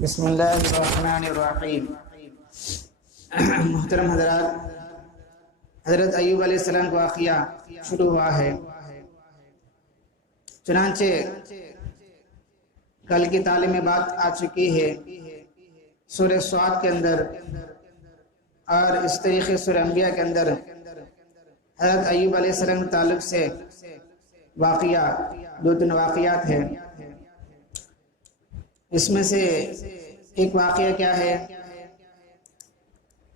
بسم اللہ الرحمن الرحیم۔ محترم حضرات، حضرت ایوب علیہ السلام کا واقعہ شروع ہوا ہے۔ چنانچہ کل کی تعلیم میں بات آ چکی ہے سورہ سعد کے اندر، اور اس طریقے سورہ انبیاء کے اندر حضرت ایوب علیہ السلام کے تعلق سے واقعہ دو تین واقعات ہیں۔ اس میں سے ایک واقعہ کیا ہے؟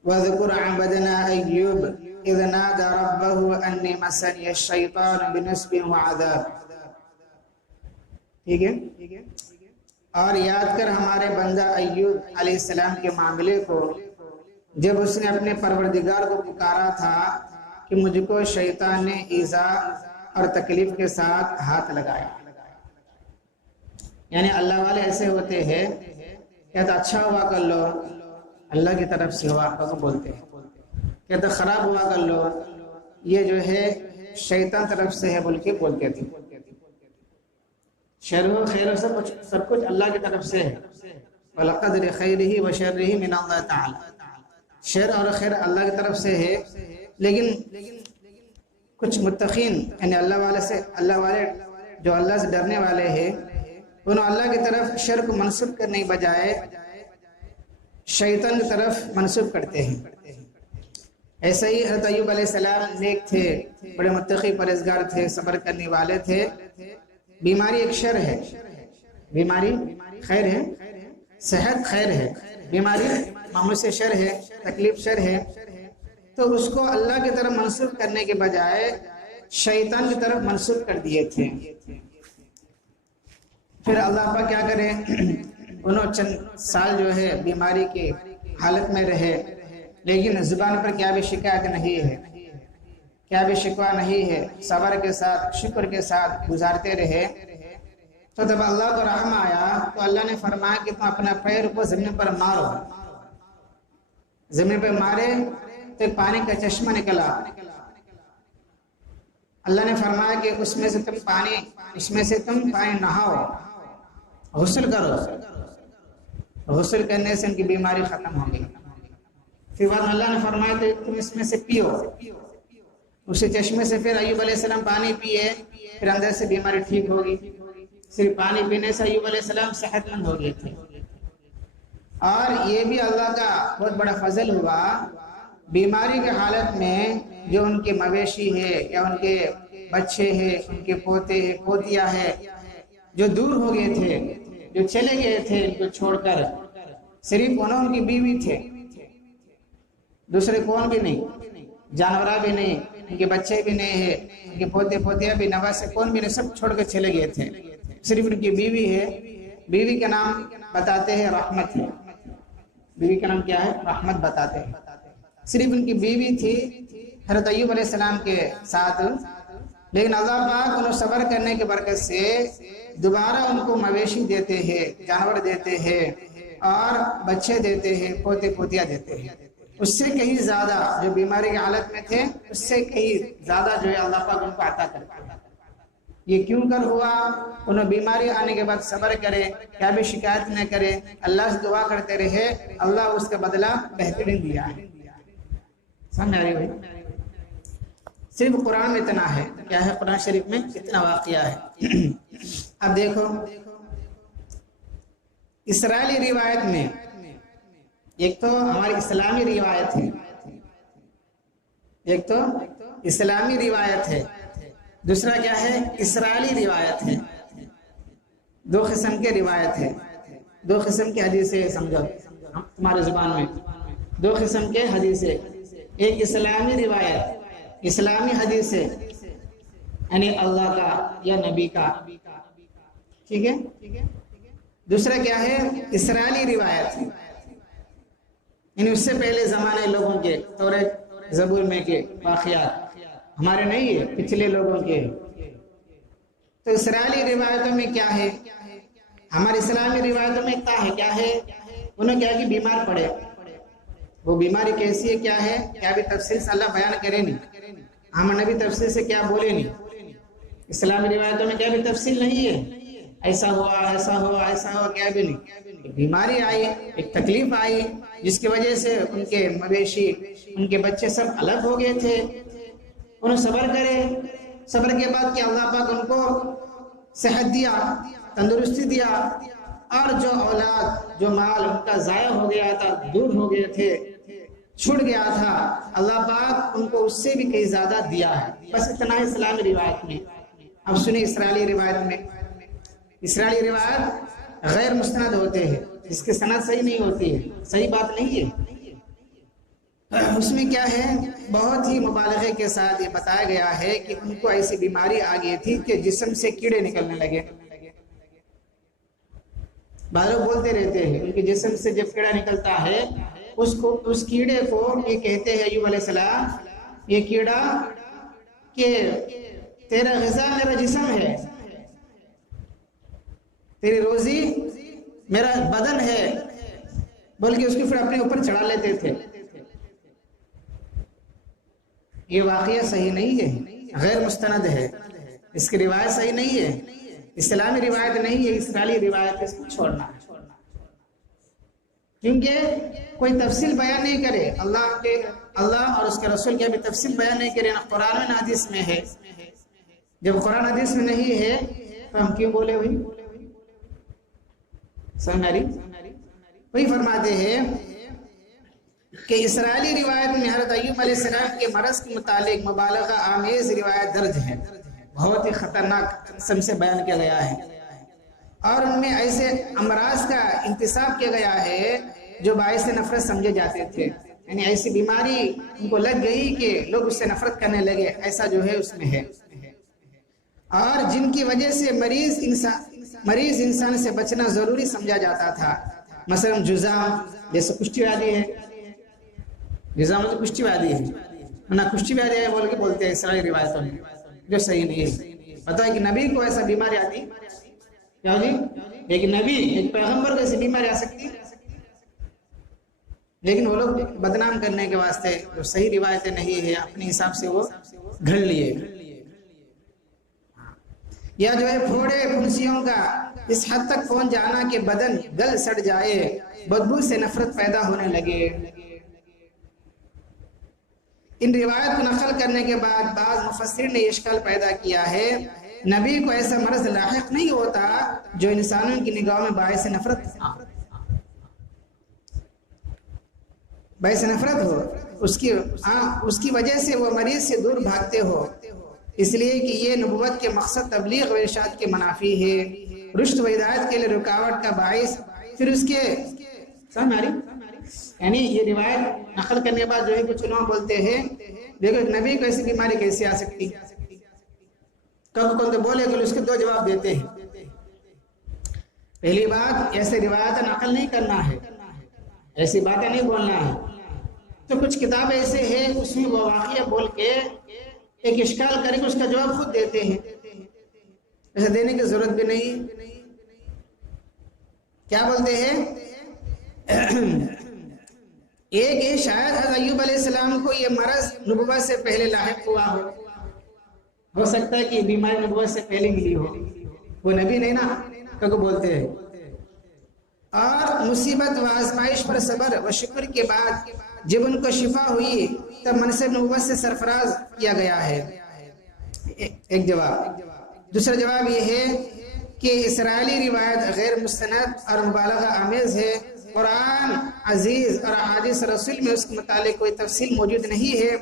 وَذْكُرْ عَبْدَنَا أَيُّوبَ إِذْ نَادَى رَبَّهُ أَنِّي مَسَّنِيَ الشَّيْطَانُ بِنُصْبٍ وَعَذَابٍ۔ ٹھیک ہے؟ اور یاد کر ہمارے بندہ ایوب علیہ السلام کے معاملے کو، جب اس نے اپنے پروردگار کو پکارا تھا کہ مجھ کو شیطان نے ایذا اور تکلیف کے ساتھ ہاتھ لگایا۔ یعنی اللہ والے ایسے ہوتے ہیں کہتا اچھا ہوا کر لو، اللہ کی طرف سے ہوا کو بولتے ہیں، کہتا خراب ہوا کر لو، یہ جو ہے شیطان طرف سے ہے بول کے بولتے تھے۔ شر و خیر و سب کچھ اللہ کی طرف سے ہے۔ وَلَقَدْرِ خَيْرِهِ وَشَرِّهِ مِنَ اللَّهِ تَعَالَى، شر اور خیر اللہ کی طرف سے ہے، لیکن کچھ متقین یعنی اللہ والے جو اللہ سے ڈرنے والے ہیں، انہوں اللہ کی طرف شر کو منسوب کرنے کے بجائے شیطان کی طرف منسوب کرتے ہیں۔ ایسا ہی حضرت ایوب علیہ السلام نیک تھے، بڑے متقی پرہیزگار تھے، صبر کرنے والے تھے۔ بیماری ایک شر ہے، بیماری خیر ہے، صحت خیر ہے، بیماری معمول سے شر ہے، تکلیف شر ہے، تو اس کو اللہ کی طرف منسوب کرنے کے بجائے شیطان کی طرف منسوب کر دیے تھے۔ پھر اللہ پاک کیا کرے، انہوں چند سال جو ہے بیماری کی حالت میں رہے، لیکن زبان پر کیا بھی شکایت نہیں ہے، کیا بھی شکوہ نہیں ہے، صبر کے ساتھ شکر کے ساتھ گزارتے رہے۔ تو جب اللہ کو رحم آیا تو اللہ نے فرمایا کہ تم اپنا پیر کو زمین پر مارو۔ زمین پر مارے تو ایک پانی کا چشمہ نکلا۔ اللہ نے فرمایا کہ اس میں سے تم پانی نہاؤ، غسل کرو۔ غسل کرنے سے ان کی بیماری ختم ہو گئی۔ پھر بعد اللہ نے فرمایا کہ تم اس میں سے پیو۔ اسی چشمے سے پھر ایوب علیہ السلام پانی پیے، پھر اندر سے بیماری ٹھیک ہوگی۔ صرف پانی پینے سے ایوب علیہ السلام صحت مند ہو گئے تھے۔ اور یہ بھی اللہ کا بہت بڑا فضل ہوا، بیماری کے حالت میں جو ان کے مویشی ہے یا ان کے بچے ہیں، ان کے پوتے ہیں، پوتیاں ہیں، جو دور ہو گئے تھے، جو چلے گئے تھے ان کو چھوڑ کر، صرف ان کی بیوی تھے، دوسرے کون بھی نہیں، جانورہ بھی نہیں، ان کے بچے بھی نہیں ہے، ان کے پوتے پوتیاں بھی، نواسے کون بھی نہیں، سب چھوڑ کر چلے گئے تھے، صرف ان کی بیوی ہے۔ بیوی کا نام بتاتے ہیں رحمت ہے۔ بیوی کا نام کیا ہے؟ رحمت بتاتے ہیں۔ صرف ان کی بیوی تھی حضرت ایوب علیہ السلام کے ساتھ، لیکن اللہ پاک انہوں صبر کرنے کے برکت سے دوبارہ ان کو مویشی دیتے ہیں، جانور دیتے ہیں، اور بچے دیتے ہیں، پوتے پوتیاں دیتے ہیں۔ اس سے کہیں زیادہ جو بیماری کی حالت میں تھے، اس سے کہیں زیادہ جو ہے اللہ پاک ان کو عطا کرتا ہے۔ یہ کیوں کر ہوا؟ انہوں بیماری آنے کے بعد صبر کرے، کیا بھی شکایت نہ کرے، اللہ سے دعا کرتے رہے، اللہ اس کا بدلہ بہترین دیا ہے۔ سمجھ آ رہی ہوئی؟ صرف قرآن میں اتنا ہے، کیا ہے قرآن شریف میں اتنا واقعہ ہے۔ اب دیکھو اسرائیلی روایت میں ایک تو ہماری اسلامی روایت ہے، ایک تو اسلامی روایت ہے، دوسرا کیا ہے؟ اسرائیلی روایت ہے۔ دو قسم کے روایت ہے، دو قسم کے حدیث ہے، سمجھو تمہاری زبان میں دو قسم کے حدیث ہے۔ ایک اسلامی روایت، اسلامی حدیث ہے، یعنی اللہ کا یا نبی کا، ٹھیک ہے۔ دوسرا کیا ہے؟ اسرائیلی روایت، یعنی اس سے پہلے زمانے لوگوں کے، توریت زبور میں کے واقعات، ہمارے نہیں ہے، پچھلے لوگوں کے۔ تو اسرائیلی روایتوں میں کیا ہے؟ ہمارے اسلامی روایتوں میں کیا ہے؟ انہوں کیا کہ بیمار پڑے، وہ بیماری کیسی ہے، کیا ہے، کیا بھی تفصیل سے اللہ بیان کرے نہیں، ہم نبی تفصیل سے کیا بولے نہیں۔ اسلامی روایتوں میں کیا بھی تفصیل نہیں ہے، ایسا ہوا ایسا ہوا ایسا ہوا، کیا بھی نہیں۔ بیماری آئی، ایک تکلیف آئی، جس کی وجہ سے ان کے مویشی، ان کے بچے سب الگ ہو گئے تھے. انہوں صبر کرے، صبر کے بعد کہ اللہ پاک ان کو صحت دیا، تندرستی دیا، اور جو اولاد، جو مال ان کا ضائع ہو گیا تھا، دور ہو گئے تھے، چھوٹ گیا تھا، اللہ پاک ان کو اس سے بھی کئی زیادہ دیا ہے. بس اتنا ہے اسلامی روایت میں. اب سنیں اسرائیلی روایت میں. اسرائیلی روایت غیر مستند ہوتے ہیں، اس کی سند صحیح نہیں ہوتی ہے، صحیح بات نہیں ہے. اس میں کیا ہے، بہت ہی مبالغے کے ساتھ یہ بتایا گیا ہے کہ ان کو ایسی بیماری آ گئی تھی کہ جسم سے کیڑے نکلنے لگے. بعض لوگ بولتے رہتے ہیں ان کے جسم سے جب کیڑا نکلتا ہے اس کیڑے کو یہ کہتے ہیں ایوب علیہ السلام، یہ کیڑا کہ تیرا غذا میرا جسم ہے، تیری روزی میرا بدن ہے، بلکہ اس کو پھر اپنے اوپر چڑھا لیتے تھے. یہ واقعہ صحیح نہیں ہے، غیر مستند ہے، اس کی روایت صحیح نہیں ہے، اسلامی روایت نہیں ہے، اسرائیلی روایت، اس کو چھوڑنا ہے. کیونکہ کوئی تفصیل بیان نہیں کرے، اللہ اور اس کے رسول کی بھی تفصیل بیان نہیں کرے، نہ قرآن میں نہ حدیث میں ہے. جب قرآن حدیث میں نہیں ہے تو ہم کیوں بولے ہوئی؟ سمجھ وہی فرماتے ہیں کہ اسرائیلی روایت میں حضرت ایوب علیہ السلام کے مرض کے متعلق مبالغہ آمیز روایت درج ہے، بہت ہی خطرناک قسم سے بیان کیا گیا ہے، اور ان میں ایسے امراض کا انتصاب کیا گیا ہے جو باعث نفرت سمجھے جاتے تھے. یعنی ایسی بیماری ان کو لگ گئی کہ لوگ اس سے نفرت کرنے لگے، ایسا جو ہے اس میں ہے. اور جن کی وجہ سے مریض انسان سے بچنا ضروری سمجھا جاتا تھا. مثلا جزام، جیسے کشتی وادی ہے، جزام تو کشتی وادی ہے، نہ کشتی وادی ہے بول کے بولتے ہیں اسرائیلی روایتوں میں، جو صحیح نہیں ہے. پتہ ہے کہ نبی کو ایسا بیماری آتی کیا جی؟ ایک نبی، ایک پیغمبر کو ایسی بیماری آ سکتی، لیکن وہ لوگ بدنام کرنے کے واسطے جو صحیح روایتیں نہیں ہے اپنے حساب سے وہ گھڑ لیے. یا جو ہے پھوڑے پھنسیوں کا اس حد تک پہنچ جانا کہ بدن گل سڑ جائے، بدبو سے نفرت پیدا ہونے لگے. ان روایت کو نقل کرنے کے بعد بعض مفسرین نے اشکال پیدا کیا ہے، نبی کو ایسا مرض لاحق نہیں ہوتا جو انسانوں کی نگاہوں میں باعث نفرت ہو، اس کی وجہ سے وہ مریض سے دور بھاگتے ہو، اس لیے کہ یہ نبوت کے مقصد تبلیغ و ارشاد کے منافی ہے، رشد و ہدایت کے لیے رکاوٹ کا باعث. پھر اس کے سمجھ آ رہی؟ یعنی یہ روایت نقل کرنے کے بعد جو ہے کچھ لوگ بولتے ہیں دیکھو ایک نبی کو ایسی بیماری کیسے آ سکتی. کب کون تو بولے کہ اس کے دو جواب دیتے ہیں. پہلی بات، ایسے روایت نقل نہیں کرنا ہے، ایسی باتیں نہیں بولنا ہے. تو کچھ کتاب ایسے ہیں اس میں وہ واقعہ بول کے ایک اشکال کرے کہ اس کا جواب خود دیتے ہیں، ایسا دینے کی ضرورت بھی نہیں. کیا بولتے ہیں؟ ایک ہے شاید حضرت ایوب علیہ السلام کو یہ مرض نبوت سے پہلے لاحق ہوا ہو سکتا ہے کہ یہ بیماری نبوت سے پہلے ملی ہو، وہ نبی نہیں نا کیونکہ بولتے ہیں. اور مصیبت و آزمائش پر صبر و شکر کے بعد جب ان کو شفا ہوئی تب منصب نبوت سے سرفراز کیا گیا ہے. ایک جواب. دوسرا جواب یہ ہے کہ اسرائیلی روایت غیر مستند اور مبالغہ آمیز ہے. قرآن عزیز اور احادیث رسول میں اس کے متعلق کوئی تفصیل موجود نہیں ہے،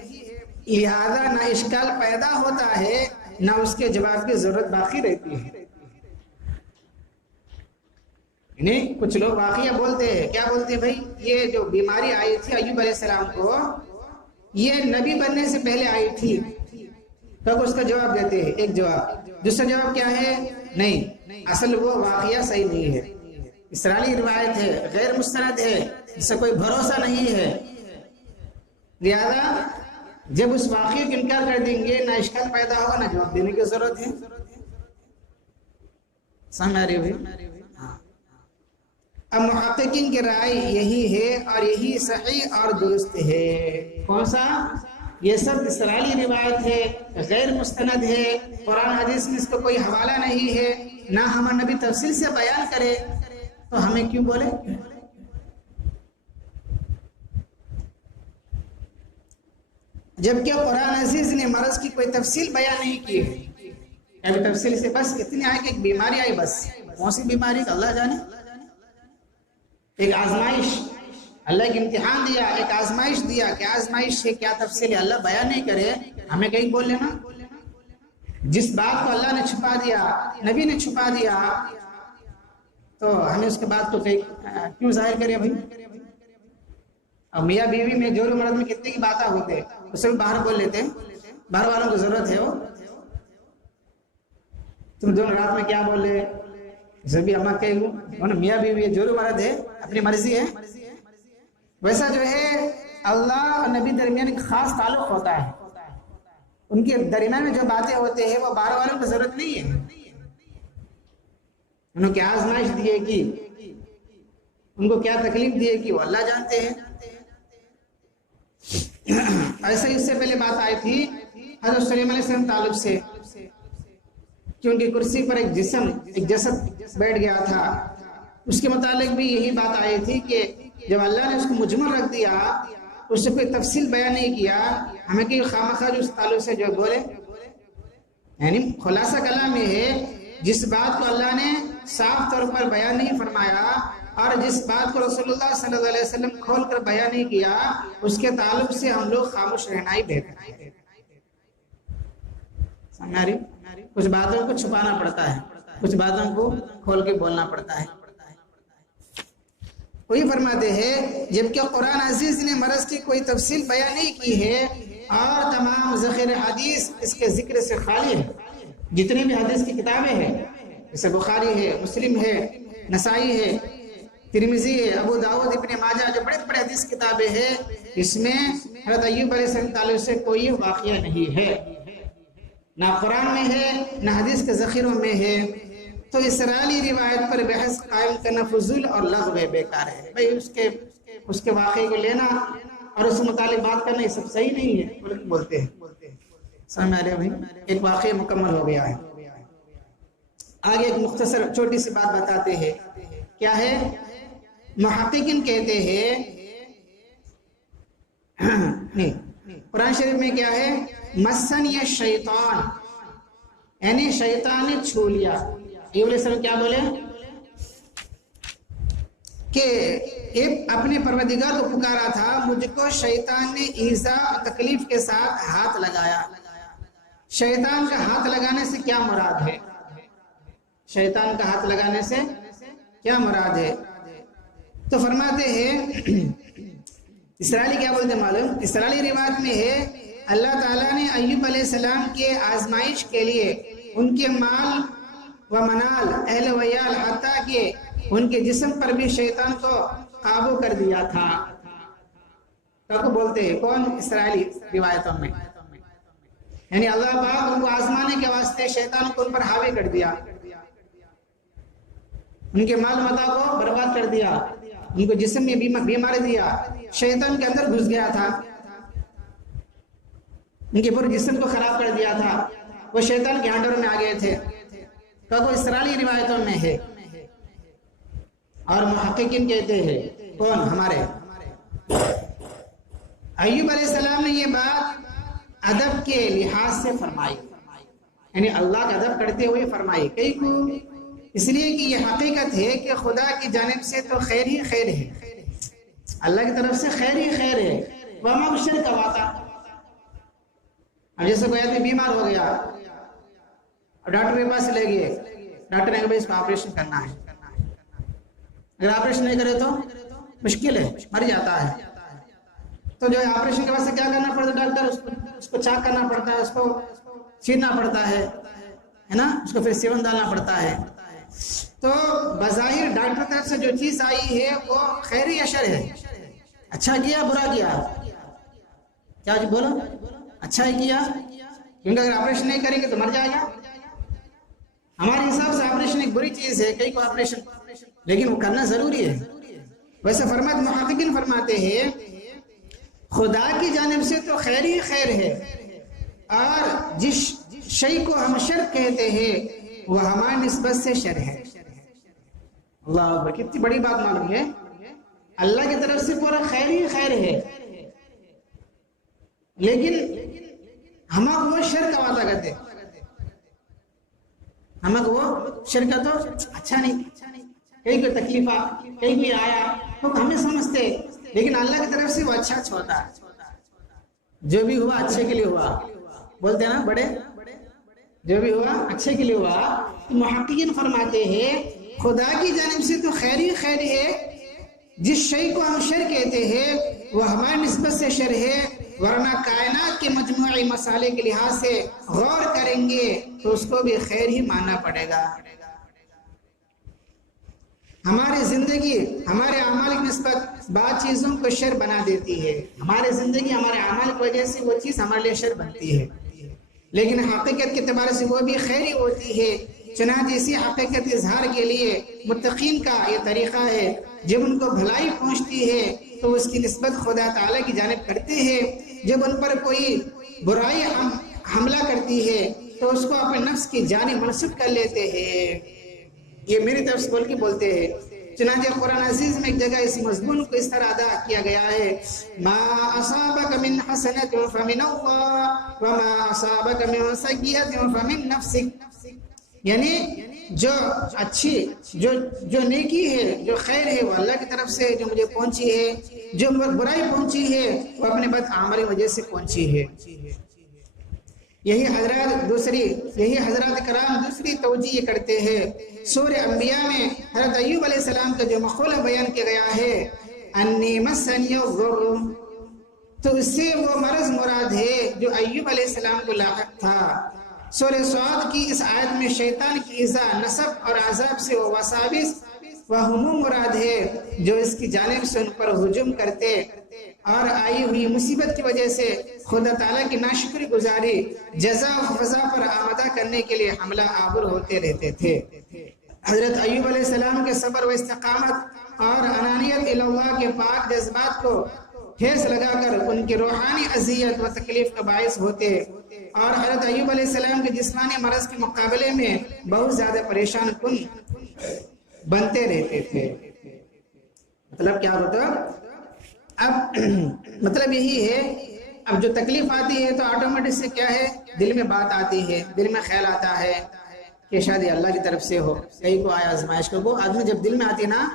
لہذا نہ اشکال پیدا ہوتا ہے نہ اس کے جواب کی ضرورت باقی رہتی ہے. یعنی کچھ لوگ واقعہ بولتے ہیں، کیا بولتے ہیں بھائی یہ جو بیماری آئی تھی ایوب علیہ السلام کو یہ نبی بننے سے پہلے آئی تھی، تب اس کا جواب دیتے ہیں. ایک جواب. دوسرا جواب کیا ہے؟ نہیں، اصل وہ واقعہ صحیح نہیں ہے، اسرائیلی روایت ہے، غیر مستند ہے، اس سے کوئی بھروسہ نہیں ہے، لہذا جب اس واقعے کو انکار کر دیں گے نہ اشکال پیدا ہوگا نہ جواب دینے کی ضرورت ہے. سمجھ آ رہی ہوئی؟ اب محققین کی رائے یہی ہے اور یہی صحیح اور درست ہے. کون سا؟ یہ سب اسرائیلی روایت ہے، غیر مستند ہے، قرآن حدیث میں اس کو کوئی حوالہ نہیں ہے، نہ ہمارا نبی تفصیل سے بیان کرے. تو ہمیں کیوں بولے؟ جبکہ قرآن عزیز نے مرض کی کوئی تفصیل بیان نہیں کی ہے. ابھی تفصیل سے بس اتنی آئے کہ ایک بیماری آئی، بس کون سی بیماری کا اللہ جانے. ایک آزمائش، اللہ ایک امتحان دیا، ایک آزمائش دیا کہ آزمائش ہے کیا تفصیل ہے اللہ بیان نہیں کرے، ہمیں کہیں بول لینا. جس بات کو اللہ نے چھپا دیا، نبی نے چھپا دیا، تو ہمیں اس کے بعد تو کیوں ظاہر کرے بھائی؟ اب میاں بیوی میں جور مرد میں کتنے کی باتیں ہوتے ہیں، اسے بھی باہر بول لیتے ہیں. باہر والوں کو ضرورت ہے وہ تم دونوں رات میں کیا بول رہے، اسے بھی ہم کہیں میاں بیوی جور مرد ہے، اپنی مرضی ہے. ویسا جو ہے اللہ اور نبی درمیان ایک خاص تعلق ہوتا ہے، ان کے درمیان میں جو باتیں ہوتے ہیں وہ باہر والوں کو ضرورت نہیں ہے. انہوں کیا آزمائش دیے گی، ان کو کیا تکلیف دیے گی، وہ اللہ جانتے ہیں. ایسا ہی اس سے پہلے بات آئی تھی حضرت سلیمان علیہ السلام تعلق سے کہ ان کی کرسی پر ایک جسد بیٹھ گیا تھا. اس کے متعلق بھی یہی بات آئی تھی کہ جب اللہ نے اس کو مجمل رکھ دیا، اس سے کوئی تفصیل بیان نہیں کیا، ہمیں کہ خامخواہ جو اس تعلق سے جو بولے. یعنی خلاصہ کلام یہ ہے جس بات کو اللہ نے صاف طور پر بیان نہیں فرمایا اور جس بات کو رسول اللہ صلی اللہ علیہ وسلم کھول کر بیان نہیں کیا، اس کے تعلق سے ہم لوگ خاموش رہنا ہی بہتر ہے. سمجھ رہی؟ کچھ باتوں کو چھپانا پڑتا ہے، کچھ باتوں کو کھول کے بولنا پڑتا ہے. وہی فرماتے ہیں جبکہ قرآن عزیز نے مرض کی کوئی تفصیل بیان نہیں کی ہے اور تمام ذخیر حدیث اس کے ذکر سے خالی ہے. جتنی بھی حدیث کی کتابیں ہیں، جیسے بخاری ہے، مسلم ہے، نسائی ہے، ترمذی ہے، ابو داؤد، ابن ماجہ، جو بڑے بڑے حدیث کتابیں ہیں، اس میں حضرت ایوب علیہ السلام تعلق سے کوئی واقعہ نہیں ہے، نہ قرآن میں ہے نہ حدیث کے ذخیروں میں ہے. تو اسرائیلی روایت پر بحث قائم کرنا فضول اور لغو بیکار ہے. بھئی اس کے واقعے کو لینا اور اس متعلق بات کرنا یہ سب صحیح نہیں ہے بولتے ہیں. سمجھ آ رہے بھائی؟ ایک واقعہ مکمل ہو گیا ہے. آگے ایک مختصر چھوٹی سی بات بتاتے ہیں. کیا ہے؟ محققین کہتے ہیں قرآن شریف میں کیا ہے؟ مسن یا شیطان، یعنی شیطان نے چھو لیا. ایوب علیہ السلام کیا بولے کہ اپنے پروردگار کو پکارا تھا، مجھ کو شیطان نے ایذا اور تکلیف کے ساتھ ہاتھ لگایا. شیطان کا ہاتھ لگانے سے کیا مراد ہے؟ شیطان کا ہاتھ لگانے سے کیا مراد ہے؟ تو فرماتے ہیں اسرائیلی کیا بولتے ہیں معلوم؟ اسرائیلی روایت میں ہے اللہ تعالیٰ نے ایوب علیہ السلام کے آزمائش کے لیے ان کے مال و منال، اہل ویال، حتیٰ کہ ان کے جسم پر بھی شیطان کو قابو کر دیا تھا. تو بولتے ہیں کون؟ اسرائیلی روایتوں میں. یعنی اللہ پاک ان کو آزمانے کے واسطے شیطان کو ان پر حاوی کر دیا، ان کے مال متا کو برباد کر دیا، ان کو جسم میں بیماری دیا، شیطان کے اندر گھس گیا تھا، ان کے پورے جسم کو خراب کر دیا تھا، وہ شیطان کے ہانڈور میں آ گئے تھے. تو وہ اسرائیلی روایتوں میں ہے. اور محققین کہتے ہیں کون؟ ہمارے ایوب علیہ السلام نے یہ بات ادب کے لحاظ سے فرمائی، یعنی اللہ کا ادب کرتے ہوئے فرمائی. کئی کو اس لیے کہ یہ حقیقت ہے کہ خدا کی جانب سے تو خیر ہی خیر ہے، اللہ کی طرف سے خیر ہی خیر ہے. وما بشر کا واقع، اب جیسے کوئی آدمی بیمار ہو گیا اور ڈاکٹر کے پاس لے گئے، ڈاکٹر نے کہا اس کو آپریشن کرنا ہے. اگر آپریشن نہیں کرے تو مشکل ہے، مر جاتا ہے. تو جو ہے آپریشن کے واسطے کیا کرنا پڑتا ہے؟ ڈاکٹر اس کو چاک کرنا پڑتا ہے، اس کو چیرنا پڑتا ہے نا، اس کو پھر سیون ڈالنا پڑتا ہے. تو بظاہر ڈاکٹر طرف سے جو چیز آئی ہے وہ خیر یا شر ہے؟ اچھا کیا برا کیا؟ کیا جی بولو؟ اچھا ہی کیا، کیونکہ اگر آپریشن نہیں کریں گے تو مر جائے گا. ہمارے حساب سے آپریشن ایک بری چیز ہے، کئی کو آپریشن، لیکن وہ کرنا ضروری ہے. ویسے محققین فرماتے ہیں خدا کی جانب سے تو خیر ہی خیر ہے، اور جس شے کو ہم شر کہتے ہیں وہ ہماری نسبت سے شر ہے. اللہ اکبر، کتنی بڑی بات معلوم ہے، اللہ کی طرف سے پورا خیر ہی خیر ہے، لیکن ہمیں وہ شر کا وعدہ کرتے، ہمیں وہ شر کا تو اچھا نہیں، کہیں کوئی تکلیف کہیں کوئی آیا تو ہمیں سمجھتے، لیکن اللہ کی طرف سے وہ اچھا ہوتا ہے، جو بھی ہوا اچھے کے لیے ہوا، بولتے ہیں نا بڑے، جو بھی ہوا اچھے کے لیے ہوا۔ محققین فرماتے ہیں خدا کی جانب سے تو خیر ہی خیر ہے، جس شے کو ہم شر کہتے ہیں وہ ہماری نسبت سے شر ہے، ورنہ کائنات کے مجموعی مسالے کے لحاظ سے غور کریں گے تو اس کو بھی خیر ہی ماننا پڑے گا۔ ہماری زندگی ہمارے اعمال کی نسبت بعض چیزوں کو شر بنا دیتی ہے، ہماری زندگی ہمارے اعمال کی وجہ سے وہ چیز ہمارے لیے شر بنتی ہے، لیکن حقیقت کے اعتبار سے وہ بھی خیر ہی ہوتی ہے۔ چنانچہ اسی حقیقت اظہار کے لیے متقین کا یہ طریقہ ہے، جب ان کو بھلائی پہنچتی ہے تو اس کی نسبت خدا تعالیٰ کی جانب کرتے ہیں، جب ان پر کوئی برائی حملہ کرتی ہے تو اس کو اپنے نفس کی جانب منسوب کر لیتے ہیں، یہ میری طرف سے بول کے بولتے ہیں۔ چنانچہ قرآن عزیز میں ایک جگہ اس مضمون کو اس طرح ادا کیا گیا ہے، ما اصابک من حسنۃ فمن اللہ وما اصابک من سیئۃ فمن نفسک، یعنی جو اچھی جو نیکی ہے، جو خیر ہے وہ اللہ کی طرف سے جو مجھے پہنچی ہے، جو برائی پہنچی ہے وہ اپنے بد عملی وجہ سے پہنچی ہے۔ یہی حضرات کرام دوسری توجیہ کرتے ہیں، سورہ انبیاء میں حضرت ایوب علیہ السلام کا جو مقولہ بیان کیا گیا ہے انی مسنی الضر، تو اس سے وہ مرض مراد ہے جو ایوب علیہ السلام کو لاحق تھا۔ سورہ صاد کی اس آیت میں شیطان کی ایذا، نصب اور عذاب سے وہ وساوس و ہموم مراد ہے جو اس کی جانب سے ان پر ہجوم کرتے اور آئی ہوئی مصیبت کی وجہ سے خدا تعالیٰ کی ناشکری گزاری، جزا و فضا پر آمادہ کرنے کے لیے حملہ آور ہوتے رہتے تھے۔ حضرت ایوب علیہ السلام کے صبر و استقامت اور انانیت اللہ کے پاک جذبات کو ٹھیس لگا کر ان کی روحانی اذیت و تکلیف کا باعث ہوتے، اور حضرت ایوب علیہ السلام کے جسمانی مرض کے مقابلے میں بہت زیادہ پریشان کن بنتے رہتے تھے۔ مطلب کیا ہوتا؟ اب مطلب یہی ہے، اب جو تکلیف آتی ہے تو آٹومیٹک سے کیا ہے، دل میں بات آتی ہے، دل میں خیال آتا ہے کہ شاید یہ اللہ کی طرف سے ہو، کہیں کو آیا آزمائش کو، وہ آدمی جب دل میں آتی نا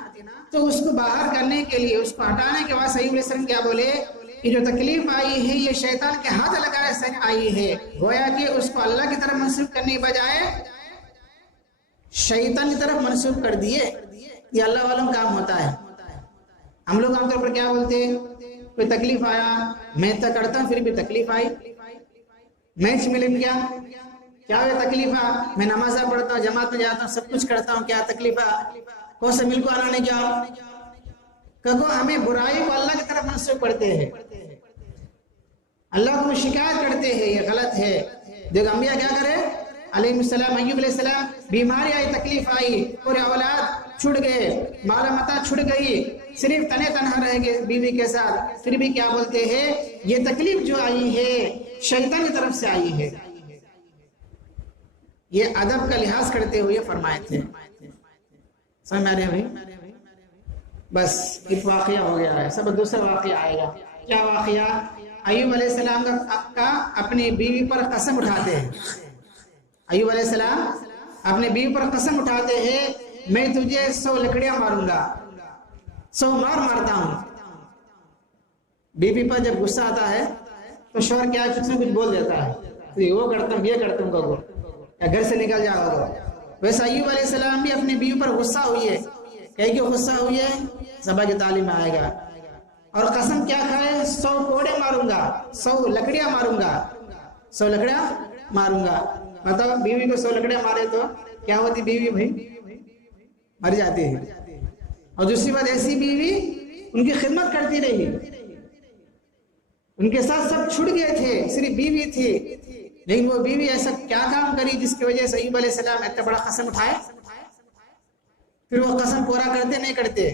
تو اس کو باہر کرنے کے لیے، اس کو ہٹانے کے بعد ایوب علیہ السلام کیا بولے کہ جو تکلیف آئی ہے یہ شیطان کے ہاتھ لگانے سے آئی ہے، گویا کہ اس کو اللہ کی طرف منسوب کرنے کے بجائے شیطان کی طرف منسوب کر دیے۔ یہ اللہ والوں کا کام ہوتا ہے۔ ہم لوگ عام طور پر کیا بولتے ہیں، کوئی تکلیف آیا، میں تو کرتا ہوں پھر بھی تکلیف آئی، میچ میں لیں کیا ہوئے تکلیف آ، میں نمازہ پڑھتا ہوں، جماعت میں جاتا ہوں، سب کچھ کرتا ہوں، کیا تکلیف آ، کون سے مل کو آنا نہیں کیا، کہو ہمیں برائی کو اللہ کی طرف منسوب کرتے ہیں، اللہ کو شکایت کرتے ہیں، یہ غلط ہے۔ دیکھ انبیاء کیا کرے، علیہ السلام، ایوب علیہ السلام، بیماری آئی، تکلیف آئی، پورے اولاد چھوٹ گئے، مالا متا چھوٹ گئی، صرف تنے تنہا رہ گئے بیوی کے ساتھ، پھر بھی کیا بولتے ہیں، یہ تکلیف جو آئی ہے شیطان کی طرف سے آئی ہے۔ یہ ادب کا لحاظ کرتے ہوئے فرمائے تھے۔ سمجھ میں آ رہے ہیں بھائی؟ بس ایک واقعہ ہو گیا ہے، سب دوسرا واقعہ آئے گا۔ کیا واقعہ؟ ایوب علیہ السلام کا اپنی بیوی پر قسم اٹھاتے ہیں، ایوب علیہ السلام اپنے بیوی پر قسم اٹھاتے ہیں، میں تجھے 100 لکڑیاں ماروں گا، 100 مارتا ہوں۔ بیوی پر جب غصہ آتا ہے تو شوہر کیا کچھ نہ کچھ بول دیتا ہے، وہ کرتا ہوں، یہ کرتا ہوں، گو یا گھر سے نکل جاؤ گا۔ ویسا ایوب علیہ السلام بھی اپنی بیوی پر غصہ ہوئی ہے، کہیں کہ غصہ ہوئی ہے، سبا کی تعلیم میں آئے گا، اور قسم کیا کھائے، 100 کوڑے ماروں گا، 100 لکڑیاں ماروں گا، 100 لکڑیاں ماروں گا۔ مطلب بیوی کو 100 لکڑیاں مارے تو کیا ہوتی بیوی بھائی، مر جاتی ہے۔ اور دوسری بات، ایسی بیوی ان کی خدمت کرتی رہی، ان کے ساتھ سب چھوٹ گئے تھے، صرف بیوی تھی، لیکن وہ بیوی ایسا کیا کام کری جس کی وجہ سے ایوب علیہ السلام اتنا بڑا قسم اٹھائے، پھر وہ قسم پورا کرتے نہیں کرتے،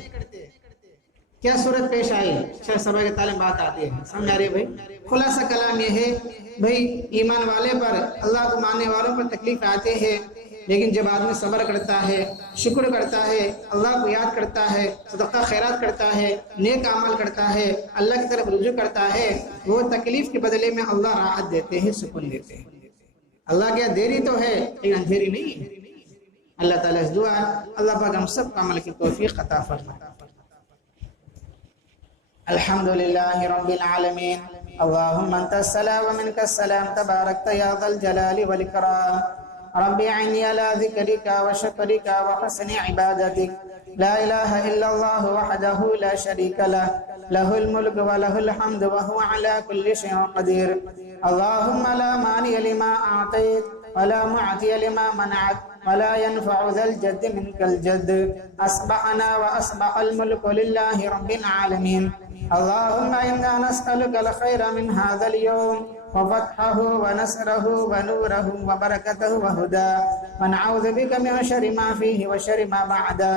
کیا صورت پیش آئی، شاید سبا کے تعلیم بات آتی ہے۔ سمجھ آ رہی ہے بھائی؟ خلاصہ کلام یہ ہے بھائی، ایمان والے پر، اللہ کو ماننے والوں پر تکلیف آتے ہیں، لیکن جب آدمی صبر کرتا ہے، شکر کرتا ہے، اللہ کو یاد کرتا ہے، صدقہ خیرات کرتا ہے، نیک اعمال کرتا ہے، اللہ کی طرف رجوع کرتا ہے، وہ تکلیف کے بدلے میں اللہ راحت دیتے ہیں، سکون دیتے ہیں۔ اللہ کیا دیری تو ہے لیکن اندھیری نہیں ہے۔ اللہ تعالیٰ اس دعا اللہ پاک ہم سب کو عمل کی توفیق عطا فرمائے۔ الحمدللہ رب العالمین، اللہم انت السلام ومنک السلام تبارکت یا ذا الجلال والاکرام، رب اعنی علی ذکرک وشکرک وحسن عبادتک، لا الہ الا اللہ وحدہ لا شریک لہ، لہ الملک ولہ الحمد وہو علی کل شیء قدیر۔ اللہم لا مانع لما اعطیت ولا معطی لما منعت ولا ينفع ذا الجد منك الجد، اصبحنا واصبح الملك لله رب العالمين۔ اللهم انا نسألك الخير من هذا اليوم وفتحه ونصره ونوره وبركته وهداه، ونعوذ بك من شر ما فيه وشر ما بعده،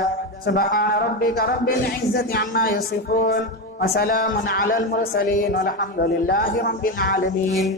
سبحان ربك رب العزة عما يصفون وسلام على المرسلين والحمد لله رب العالمين۔